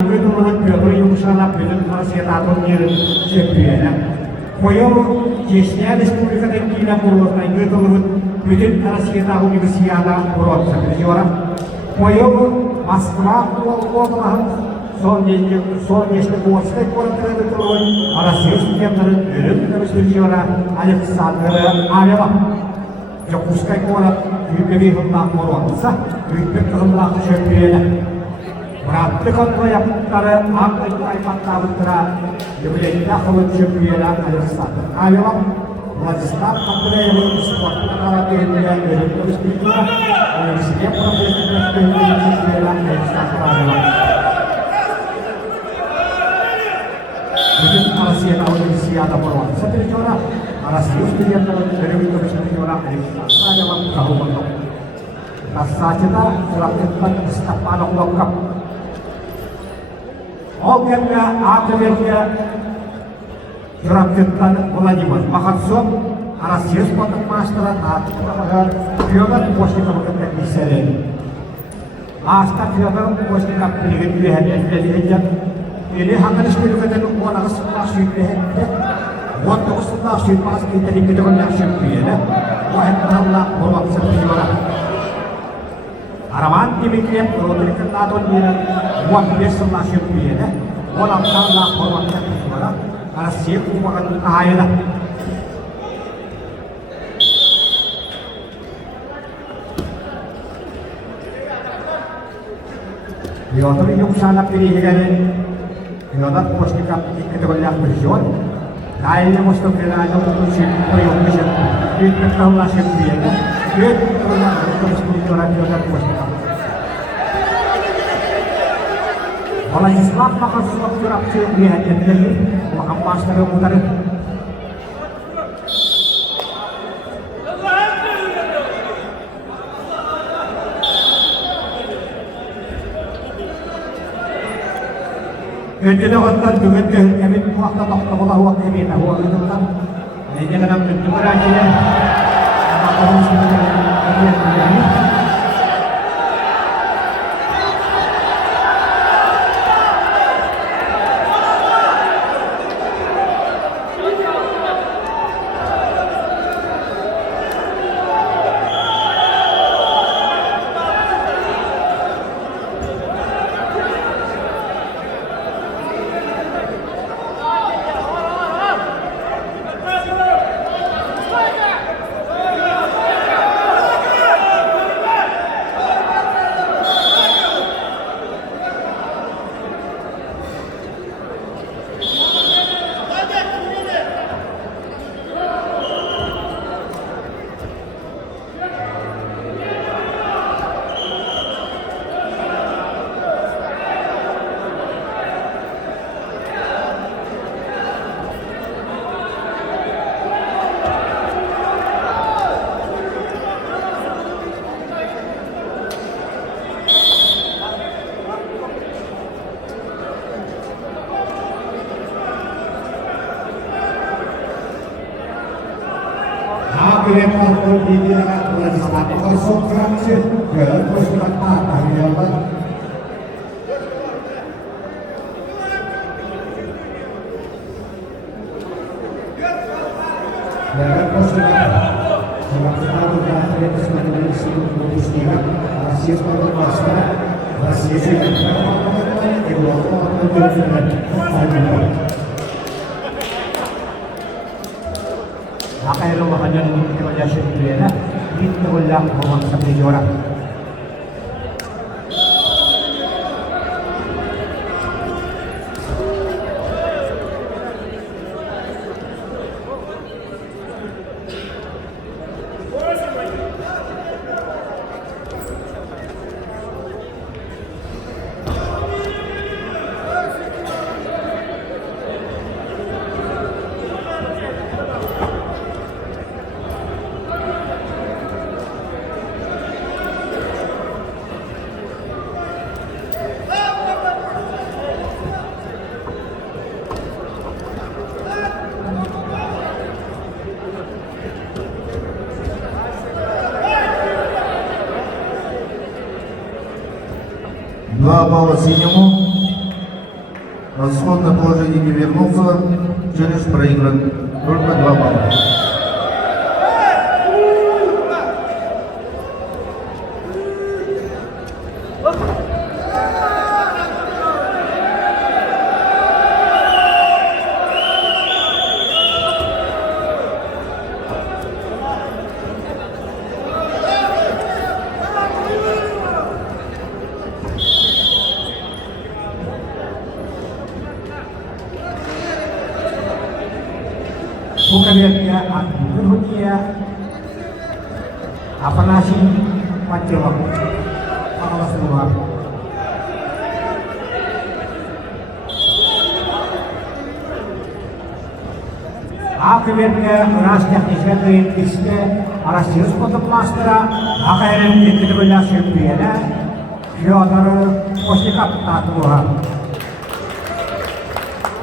그래도 벽을 용서하나 배는 세다돈일 제비에나 고요 제시야 레스publika de Kina Poros na itu bidin arasieta universiana Poros seperti orang koyo Moskva ko son este kurste korte de tolon arasius yang terus terus orang Alexander Aveva Jokuskay korat yüklevi hımla Poros yüklevi hımla Shepiena Praktikan proyekleri Amerika Patavitra Devletler Havuz Şefiyeler Alexander Aveva Vladisław Andreevich Sportlara Devletler Üniversitesi'nde Üniversite Profesörlüğü Şefiyeler Alexander Aveva Bugün Asya'da Olimpiyada Poros seperti orang Asya Üniversitesi'nde Üniversite orang Alexander Aveva kahumanda Rasacada melakukan istiqamah wakaf Oke, akhirnya gerakan Vladimir Makhachov, Arasius Potok Master, Fyodor Postikov teknisyen. Asta Fyodor Postikov pilihan ini hangat seperti itu orang sekolah sudah waktu sekolah sudah pasti dari kedua yang sempurna. Wahai Allah, orang seperti orang. Araman demikian kalau terkenal dia buat dia sebelah sempurna. Orang Allah orang seperti orang. Karena siap makan kaya. Yaudah yang sana pilih kan. Yaudah pasti kita boleh berjuang. Kayaknya mesti kita ada untuk siapa kita tahu lah siapa dia. Kita boleh terus orang yaudah pasti. Kalau Islam maka suatu curap dia jadi maka master mutar. Jadi orang dengan kami waktu waktu ini tahu itu kan. Ini dalam bentuk aja. Maka harus ini. Kalau di daerah Vladisław kosong Francis terus berkata bahwa dalam posisi sementara berada di sekitar situ Rusia, Rusia sebagai master, Rusia sebagai Eropa dan Akhirnya makanya kita jadi sendiri, itu boleh orang seperti orang. Dua bawah sinyamu в исходное положение не вернулся, челлендж проигран. Только 2 балла. Bukannya dunia apa nasi macam apa semua akhirnya rasanya disebut istilah Russian sport master akhirnya kita belajar sebenarnya Fyodor Koshnikov tak